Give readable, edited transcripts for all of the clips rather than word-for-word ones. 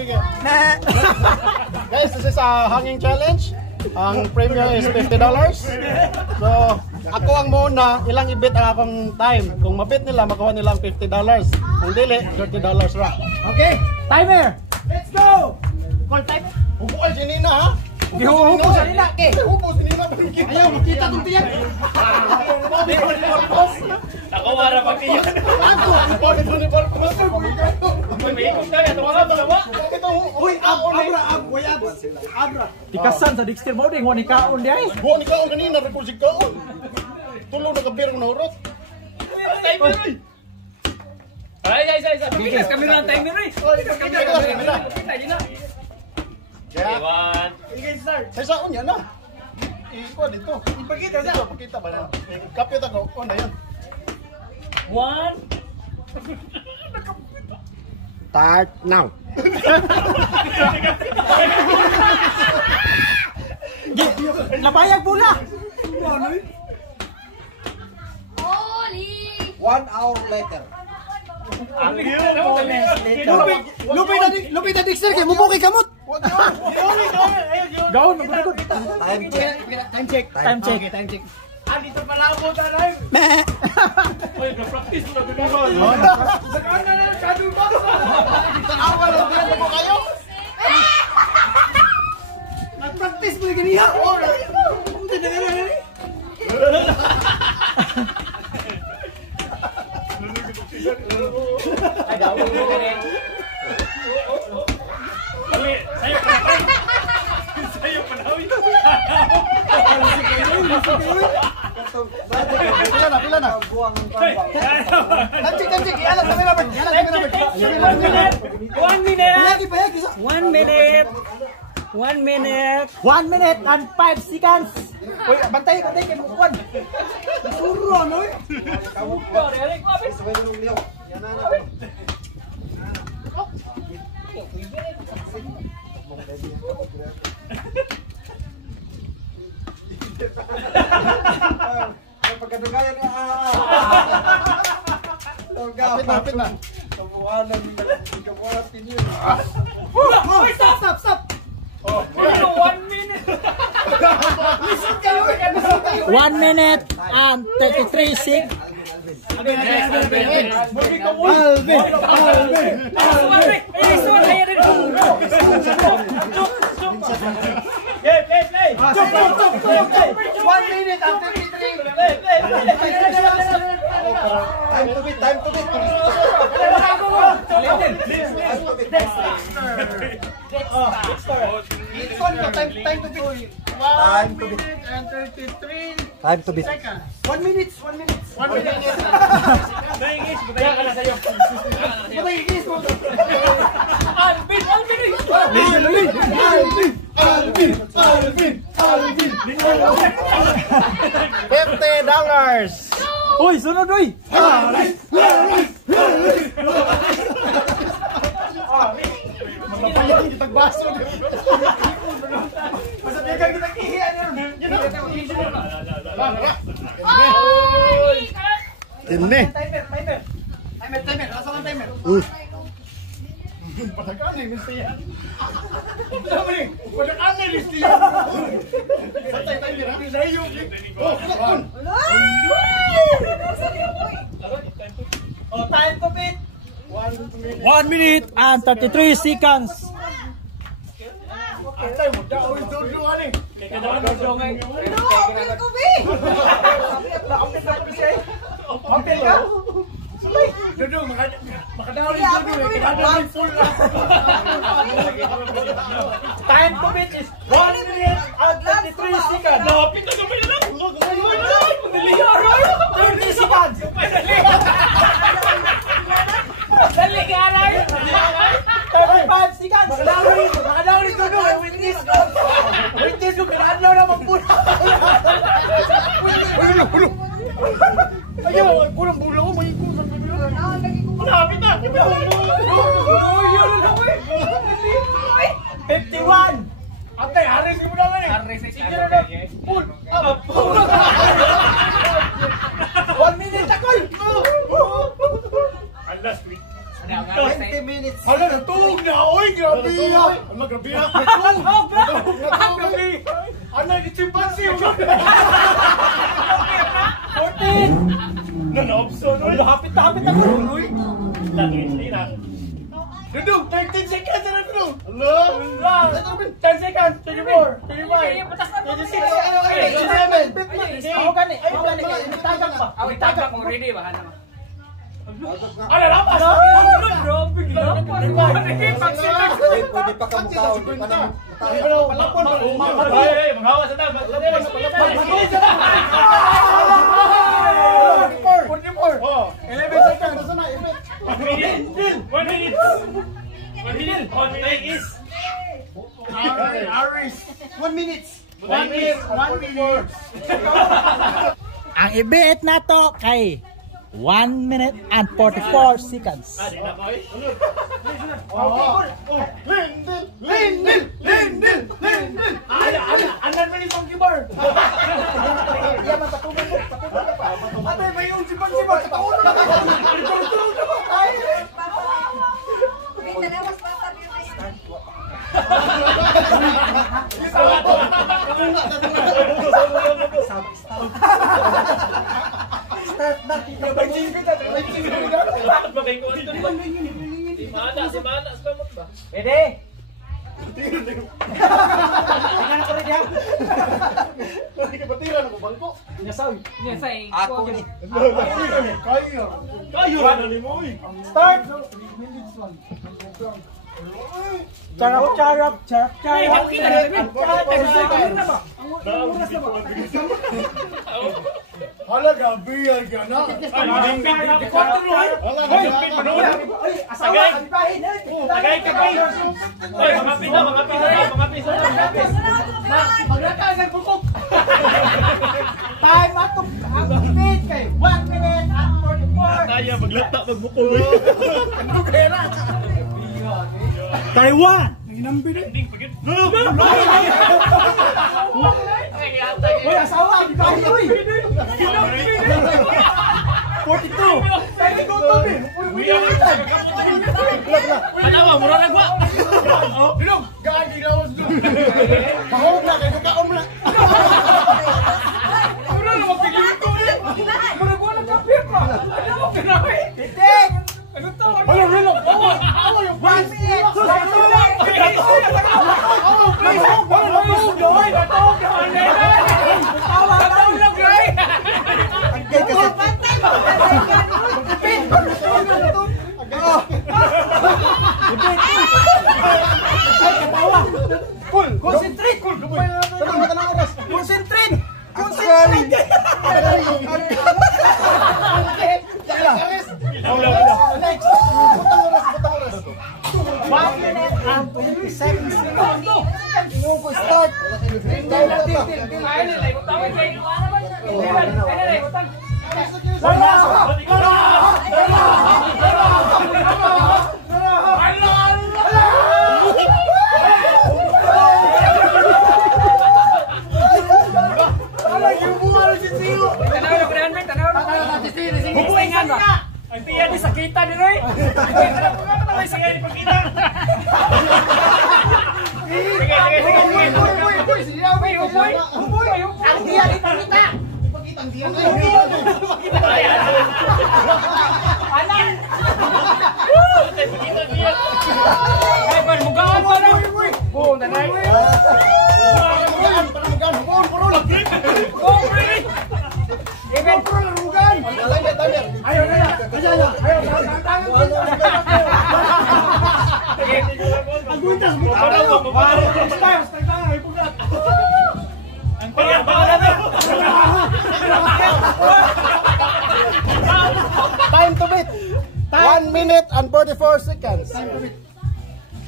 okay. Guys, this is a hanging challenge. Ang premium is $50. So, ako ang muna, ilang i-bid ang akong time. Kung mabit nila, makuha nilang $50. Kung dili, $30 ra. Okay, timer! Let's go! Call time! Hubo ay si Nina ha? Hubo sa nila, ke! Hubo si Nina. Ayaw, makita itong tiyan! Ako wala pag iyan. Bakit ito ni Barcos? May ikot na yan. Tumawag ba ba? Uy, abra! Tikasan sa Dexter mo, di ni kaon di ay! Buwan ni Kaon kanina, record si Kaon. Tulong na kabir ng nahurot. Ay, Bigas kami ng timer eh. Bigas kami ng timer. Kita na. One. Sa saon yan na. Ikuha dito. Ipakita Dito, pakita ba na? Kapit ako. O na yan. One. Start now. Labayag pula! Holy! 1 hour later. Lupit na Dexter, kaya mumukay kamot! Gawon, magulagod! Time check. Time check! Dito pala ako taray. Meh! Oy, practice mo na dito. Saan na lang kaduba? Awal lang din mo kayo. Nag-practice mo yung ganiya! Ay, daw mo rin. Sayo pa na. Sayo pa na. Pila na. Tanchik! Ialat kami naman! 1 minute and 5 seconds! Uy, bantay kay Mukwan! Suro, ano eh? Pagkadagayan na Kapit na. Kamuhanan kamuhanan pinyo. Uy, stop! 1 minute. 1 minute and 33 seconds! Alvin! Play. 1 minute and 33! Time to beat. Time to beat! 1 minute. 1 minute! Maingis, butaya ka na sa'yo. Alvin. $50. Uy, sunod uy! Napayang kita baso. Basta tigang kita kihian yun! Ini. Timer! Asa ang timer? Padakan ni Mistian. Padakan ni Mistian. Santai timer ha. Layo. Oh, on. Oh, time to beat! 1 minute and 33 seconds! Antay mo daw ito ani. Hotel ka? Dudung, makadaw rin dudung. Makadaw full na. Time to beat is 1 minute and 33 seconds! Lapit na gamay na lang. Madali 30 seconds! Dali ka aray. 35 seconds! Makadaw rin dudung! Witness ko! Kinaadlaw na magpuna! Ayaw! Kulang bulo ko! May kulang bulo! Malapit na. 51! Antay, haris mo na lang eh. Haris na full. 1 minute takol! Alas, 20 minutes. Hala na tuog na. Oy, grabe. Grabe ya. Ano grabe ya? Ano ni chimpanzee? 14. Nanopso, no? Hapit na ako. Langit, na. Dudong, 13 seconds na dudong. Hello? 10 seconds. 34. 35. 26. Ako gani. Itagak pa. Ako itagak mo, ready ba? Ano? Ano lapas? Grabe, grabe. Pwede pa ka mukhaon. Palapon. Hey, manghawa sa tama. 44. Oh. 11 seconds. Sana ipit. 1 minute. 1 minute. 1 minute. 1 minute is Aris. 1 minute. 1 minute. 1 minute. Ang ibit na to kay 1 minute and 44 seconds. di na boy. Lindil. Anan man itong kibar. Yaman sa tubo mo. Ate, may yung sipag-sipag sa taon na. Si Mana, selamat ba? Pwede. Tingnan ako rin yan. Kapatiran ako bangko. Nasaw. Ako ni. Kayo na ni mo. Start. Charap. Hey, kita na rin. Hala, gabi yan ka na. Tagay ka ba? Oy, mga piso. Maglakaan ng bukok. Time at ang ibit kay 1 minute and 44. Kaya maglata, magmukul. Taiwan. Hoy, asawa, di ba? Hoy. 42. Pwede ko to, bin. Panawa, mura na gwa. Dilong, gaagi na ako doon. Mahong na, kaya kakaom na. Mura na mapigil ko eh. Mura ko na kapit pa. Ano mo pinawi? Titik. Ano to? Ano, Dilong? Ako yung 1 minute. Concentrate. Start. Ang tiyan ni sakita din eh. Alam mo nga may sakit ni pagkita. Sige. Ang diyan ipakita. Ay, ban mugaan pa lang. Buong tanay. Time to beat. 1 minute and 44 seconds.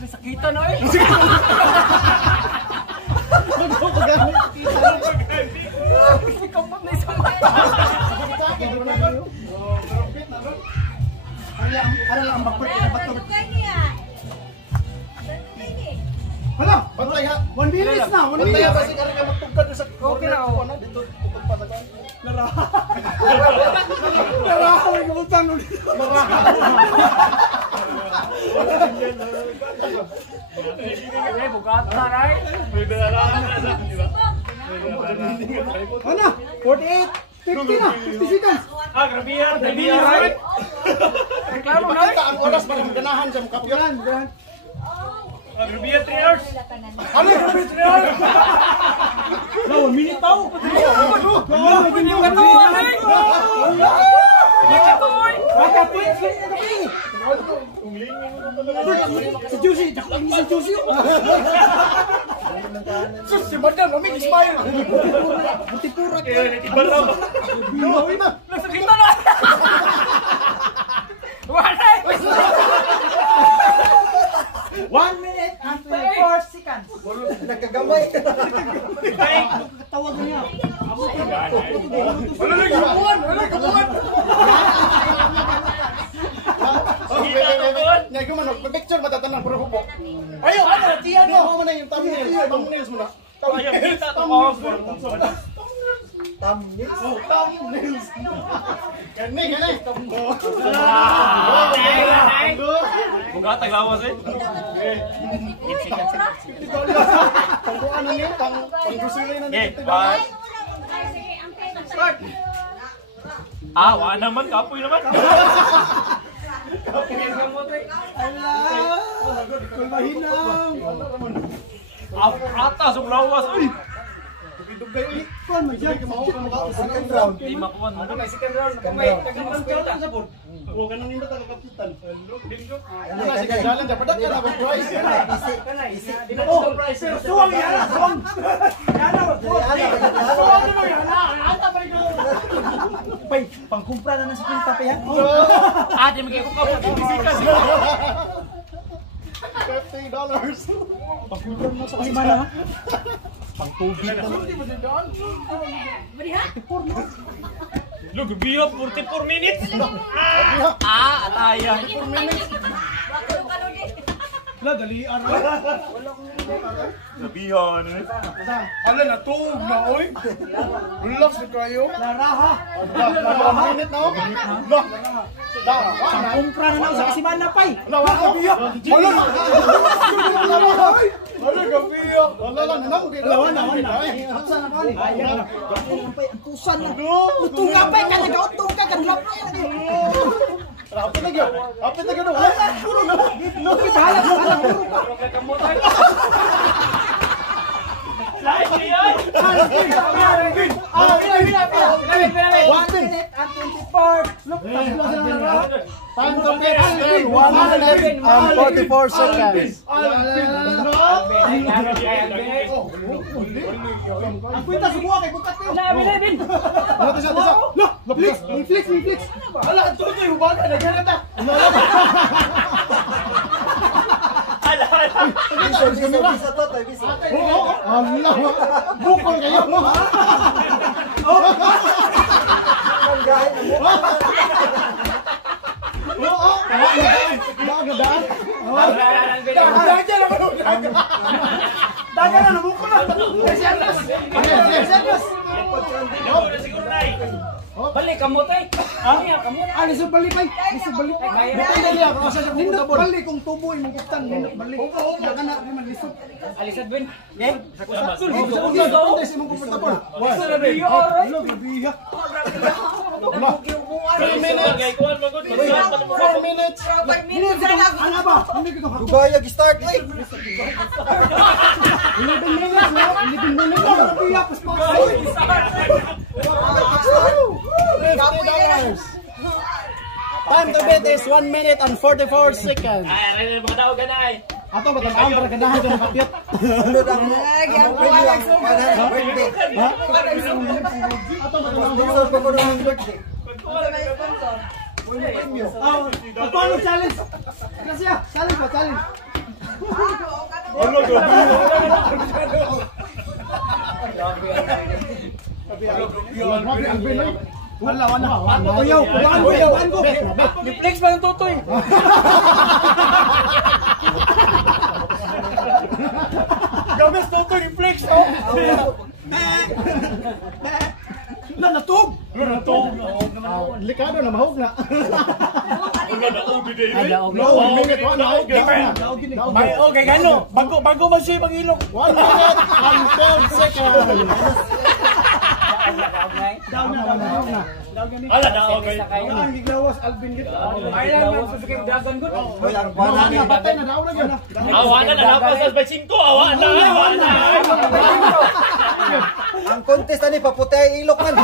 Sakita na eh. Kapag na isang mata. Hala, bantay ha. 1 minute na. 1 minute. Bantay kasi kari ka magtugkad sa Okay na ako. Dito tutug pa sa kan. Bukata ray. Ano? 48, 50 na, 50 seconds. Ah, grabe yan. Grabe yan ray. Reklamo na. Makita ang oras para maganahan sa kapyo. Yan. Ah, grabe yan 3 hours. Ano? 3 hours? No, 1 minute pa. Si Juicy, si Juicy. Sus, si Madam, kami smile. Buti purat. Iba raw. Nasa kita na. Wala. 1 minute and 24 seconds. Nagkagamay. Tawag niya. Wala kabuan. Nya ko man picture matatanang puro hubo. Ayo, ano, tiyan mo mo na yung thumbnails mo na. Ayaw kita to off. Thumbnails. Gani. Bukata lawas eh. Kung ano niya, pang grocery na Okay, dito. bye. Ah, wala naman. Kapoy naman. Kulmahinang. Atas ang lawas. Uy! Kon man siya. Second round. Di makuha mo. Huwag ka nang hindi kapitan. Ano na, sige, jalan dapat ka na ang price. Suwang yan. Suwang. Pay, pangkumpra na sa pinta pa yan. Ate, magiging ko kapag bisika siya. $50. Pangkumpra na sa kasimana ha. Pangtubig na. Look, biyo, 44 minutes. Ataya. Wala, dalian. Sabihan. Ano na, tuog na, oy. Relax na kayo. Laraha. 1 minute na, oh. Pangkumpra na sa kasimana pay. Wala lang, nanang. Hapsa na pali. Ayan. Tusan na. Utong nga pay, kanagautong ka, kanulap na yan. Rapit na gyo. Puro na. Bahala puro pa. Lahat niya. 1 minute and 24. Look, Time to beat is 144 seconds. ang kwenta subuha kay bukat ko. Ano tisa? Look, flex. Wala, tuloy, hubaga, naghanap. Bisa to, tayo bisa. Allah, bukol kayo. Dagan na nabukol na. Balik kamu tay. Lisod balik pay. Nindot balik kung tubo imong buktan. Nindot balik. Dagan na man lisod. Alisad win. Ano ba? Hindi ko to. Dubayag start. Ay! 11 minutes na. 11 minutes na. Tapos pa. $50. Time to beat is 1 minute and 44 seconds. Ay, mga tao ganay. Ato ba ang para ganahan ko ng kapyot? Ano lang mo? Birthday. Ato ba Sponsor pa ko ng birthday. Paano challenge? Gracia, challenge ba? Challenge. Wala. Kuyaw, kuyaw ko. Flex pa ng tutoy. Games to reflex, oh. Natog. Likado na mahog na. Wala na ubi. Ada okay. No, 1 minute, 1 minute. Okay, gano? Bago man siya pangilok. 1 minute and 12 seconds. Down na. Wala na, okay. Ang giglawas Alvin gito. Ay lang, susuking dagan ko. Hoy, ang kuha na. Patay na, daw na yun. Awa na, nakapasas ba 5? Awa na. Ang contest ani paputi ay ilok man.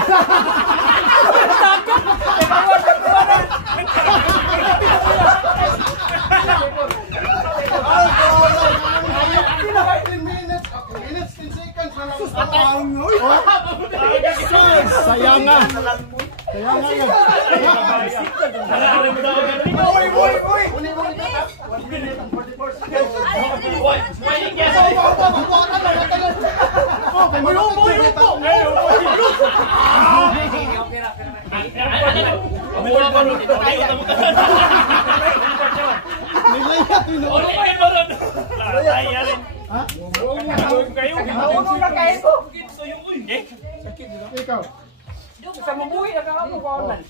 Sayang nga. Sayang nga yan. Ikaw. Sa mabuhi na ka mo kawan.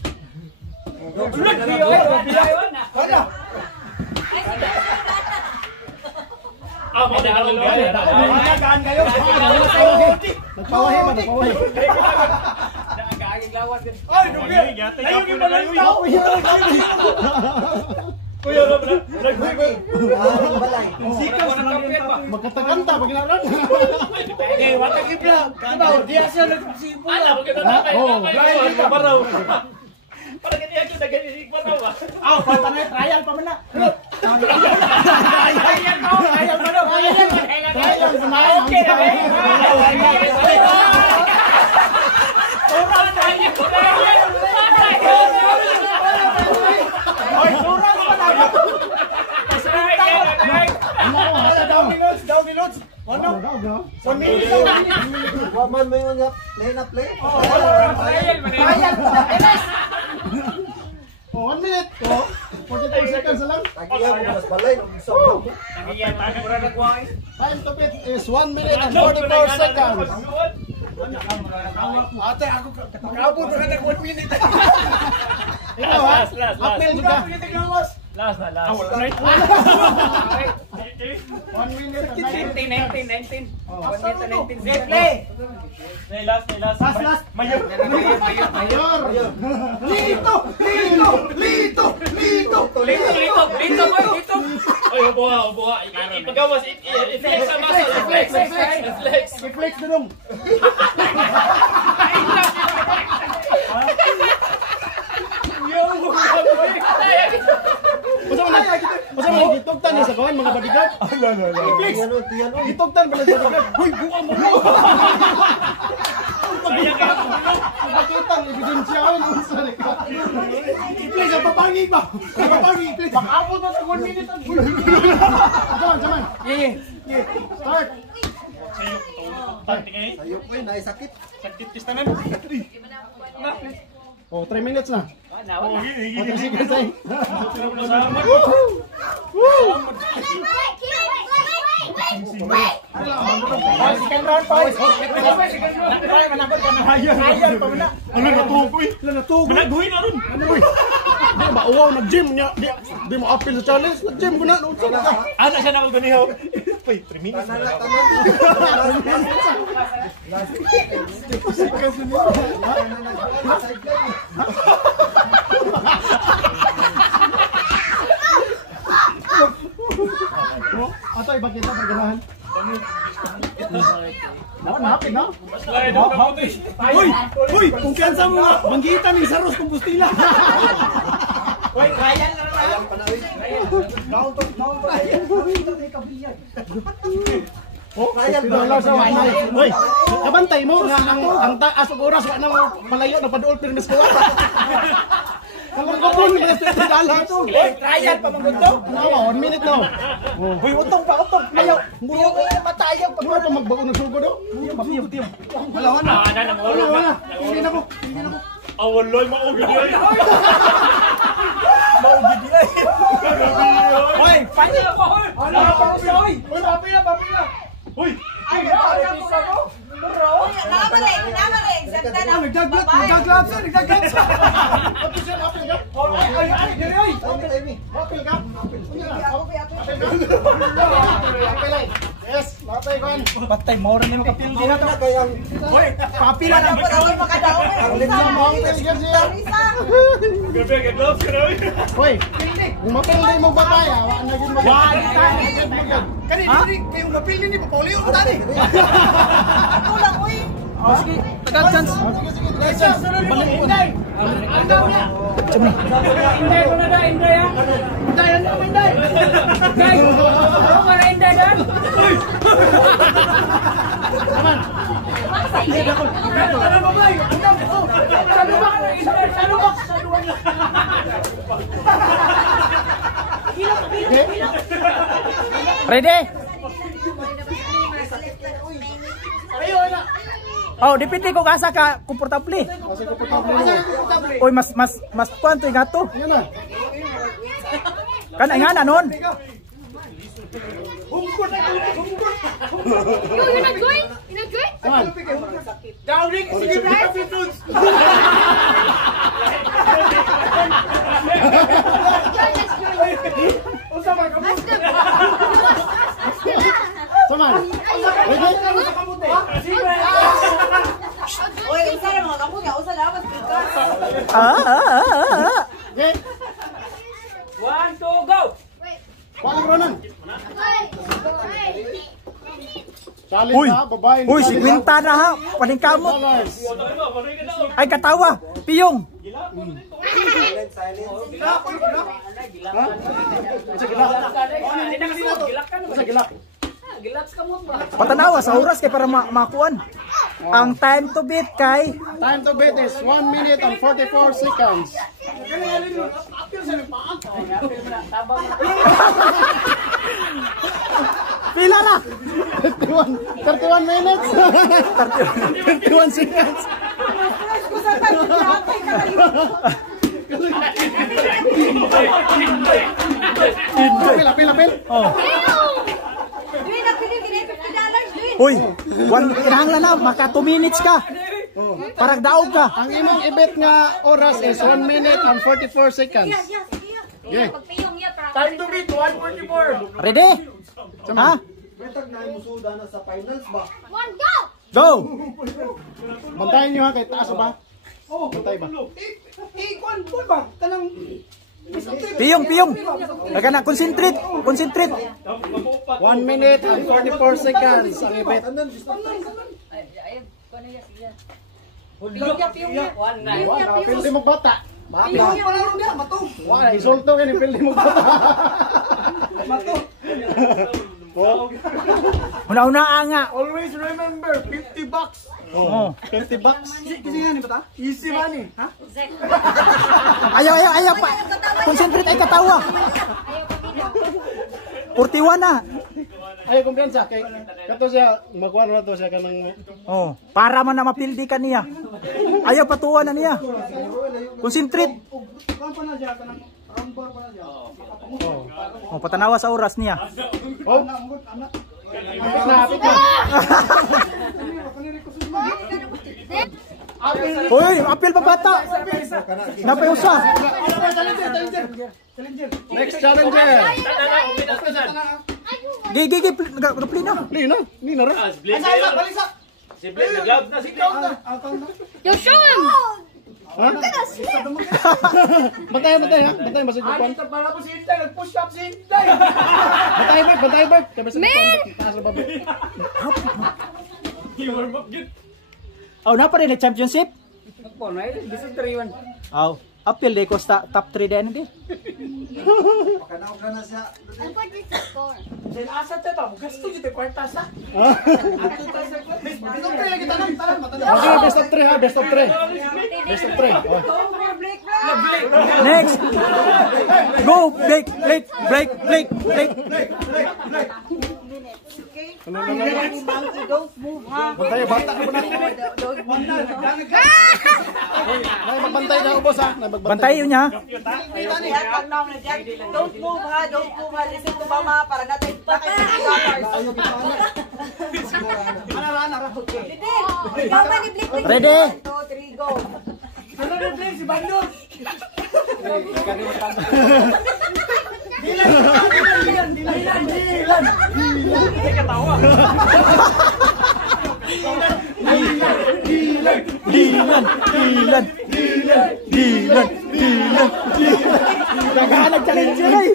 Gaan kayo. Nagpawahi ba? Nagpawahi. Ay, dugi. Ayun yung tao. Kuya, Balay. sikas na yung tao. Magkataganta pag ginaran. Eh, wata kibla. Ano, diya siya nagsipo. Ala, maganda na kayo. Baraw. Para ganyan kita ganyan baraw. Aw, pata na trial pa man na. Trial pa na. Trial pa na. Okay. Oy, surang pa na. Daw minutes. Ano? 1 minute daw. Waman mo yung play na play. Trial pa na. Oh, 1 minute. Oh, 42 seconds lang. Tagiya mo mas balay no isog. Time to beat is 1 minute and 44 seconds. Ate, ako kakabot na ng 1 minute. Ikaw ha? Apel juga. Last na. 1 minute and 19. Play. Last. Mayor. Mayor. Lito. Lito. Oy, upo. Ipagawas, i-flex sa muscle, i-flex. I-flex na dong. Masa mo gitugtan ni sa kawan mga bodyguard? I-flex. Gitugtan pala sa bodyguard. Hoy, buka mo. Pakita ang ebidensya ko nung sa likod. I-flex ang papangi ba? I-flex. Makabot na sa 1 minute. Jaman. Start. Sayo ko na sakit. Oh, 3 minutes na. Oh, 3 seconds ay. Second round pa. Try manabot ka na. Trial pa man na. Ano natukoy? Naghuin na ron. Di ba uwaw nag-gym niya? Di mo appeal sa challenge, nag-gym ko na. Ana siya na ako ganihaw. 3 minutes. Ato iba kita pergerahan. Napit na. Uy, kumpiyansa mo nga. Banggitan ni Saros Compostela. Uy, trial na naman. Ayan panawin. Oh, $50 sa wanay. Hoy, kabantay mo nga ang taas ug oras wa na mo malayo na paduol permis ko. Kung kupon ni $50 to. Trial pa man gusto. Nawa, 1 minute now. Uy, utong. Ayaw. Muro ko matayang pag Mura pa magbago ng sugo do. wala. Wala. Hindi na ko. Awaloy maugi diay. Maugid nila. Uy, pati ako. Wala pa ko. Uy, papila. Uy, Ay, nabalik. Nagdagloves. Apil ka? Yes, lapay kan. Patay, maura na makapildi na to. Hoy, Papila na. ang litang Hoy, kung mapildi mo batay, awa na gid mo. Kayong mapildi ni Pauli o tani? Oh, sige, tagal chance. Balik mo. Inday ko na da, Inday ah. Inday, ano ang Inday? Inday, ano ka na Inday dan? Ano ba ba? Ano ba ka na Inday? Ano ba? Ready? Oh, dipindi ko kasa ka komportable. Oy, mas kwanto yung gato. Ayun na. Kan ay nga na nun. Yo, you're not going? You're not going? Come on. Come on. Okay. 1, 2, go! Balik Ronan. Challenge Uy, na, babae. uy, si Quinta na ha. Paningkamot. Ay, katawa. Piyong. Patanawa sa oras kay para makuan. Ang time to beat kay Time to beat is 1 minute and 44 seconds. pila na. 31 minutes. 31 seconds. Apil. Oh. Uy, kinahanglan na maka 2 minutes ka. Parang daog ka. Ang imong ibit nga oras is 1 minute and 44 seconds. Yeah. Time to beat, 1:44. Ready? Ha? Betag na yung suda na sa finals ba? One, go! Go. Bantayan nyo ha, kay taas ba? Bantay ba? Piyong. Daga na concentrate. 1 minute and 44 seconds ang ibit. Pildi mo bata. Wala, isulto ka ni pildi mo bata. Una-una nga. Always remember, $50. Oh. $50. Easy money. Ha? Ayaw pa. Concentrate ay katawa. 41 na. Ayaw kumpiyansa. Kay kato siya, magkuha na to siya kanang... Oh, para man na mapildi ka niya. Ayaw patuwa na niya. Concentrate. Oh, patanawa sa oras niya. Oh? Apit na. Hoy, apil pa bata. Napayusa. Next challenger. Gigi, play na. Ni na rin. Yo, show him! Ha? Bantay ha. Bantay ba sa Japan? Para po si Inday, nag-push up si Inday. Bantay ba? Kaya sa Japan, taas na baboy. I-warm up yun. Oh, na pa rin championship. Po, na yun. Bisag 3-1. Oh, apil de Costa top 3 din di. Makanaw ka na siya. And what is the score? Then asa to ba? Gasto dito kwartas ha. Okay, best of 3 ha. Best of 3. Best of 3. Next. Go, break. Bantay bata. Magbantay na ubos ha. Bantay yun niya. Don't move ha, listen to mama para natin Ready? si Bandol. Dilan. Naghahanap challenge yun ay.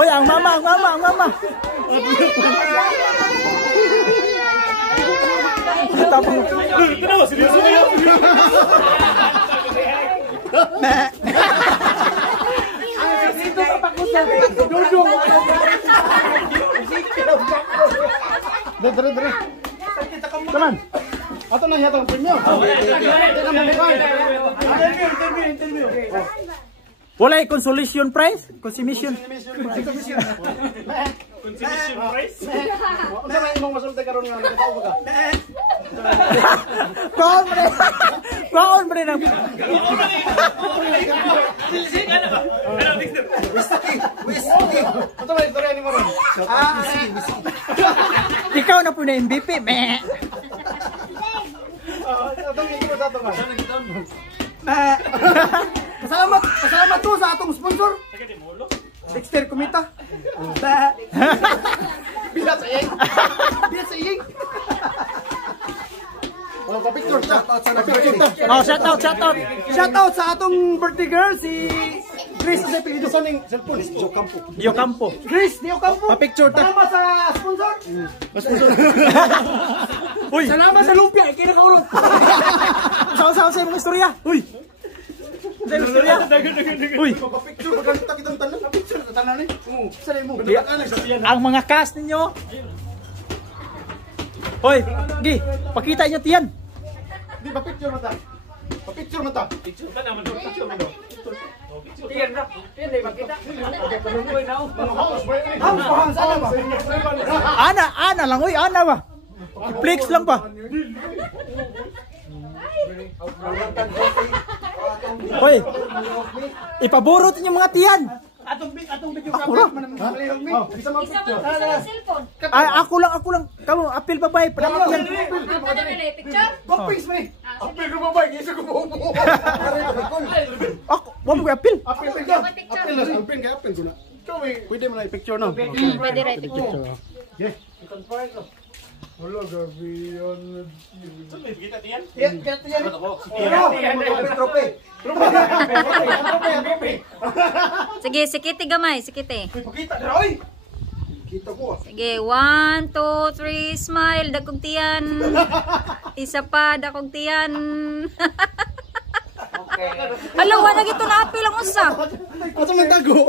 Hoy, ang mama. Tapos. Seryoso na yun. Dre. Come on. Ato na yata ang premium. Interview. Wala consolation prize? Consummation. Ano ba imong masulti karon nga nagtao ba ka? Kaon mo rin ang... Ano ba istorya ni mo ron? Ikaw na po na MVP. Atong intro sa ato nga. Pasalamat to sa atong sponsor. Dexter Kumita. Bila sa iyeng. Oh, pa-picture ta. Oh, shout out. Shout out sa atong birthday girl si Chris de Pilido. Sa ning cellphone is Campo. Dio Campo. Chris de Ocampo. Pa-picture ta. Salamat sa sponsor. Uy, Salamat sa lumpia. Kaya nakaurot. sa mga istorya. Uy. Sa istorya. Uy, Pa-picture maganda kitang tanan. Pa-picture sa tanan ni. Sa mo. ang mga cast ninyo. Hoy, Gi, pakita niyo tiyan. Di pa-picture mo ta. Pa-picture mo ta. Ana lang, uy, ana ba? Flex lang ba? Hoy, ipaburot niyo mga tiyan. Atong video Ako lang. Isa mo picture. Cellphone. Ay, ako lang. Kamu, apil ba ba? Padamit yan. Picture? Pag-face mo eh. Apil ko ba ba? Isa ko mo. Ako, wag mo apil. Apil ka. Apil na. Apil ka. Apil ko na. Pwede mo na i-picture no? Pwede rin picture. Okay. Wala, gabi yun. Yan. Trope. Sige, sikiti gamay, sikiti. Pakita na oy. Kita ko. Sige, 1, 2, 3, smile, dakog tiyan. Isa pa, dakog tiyan. Hala, wala gito na apil ang usa. Ato man tago.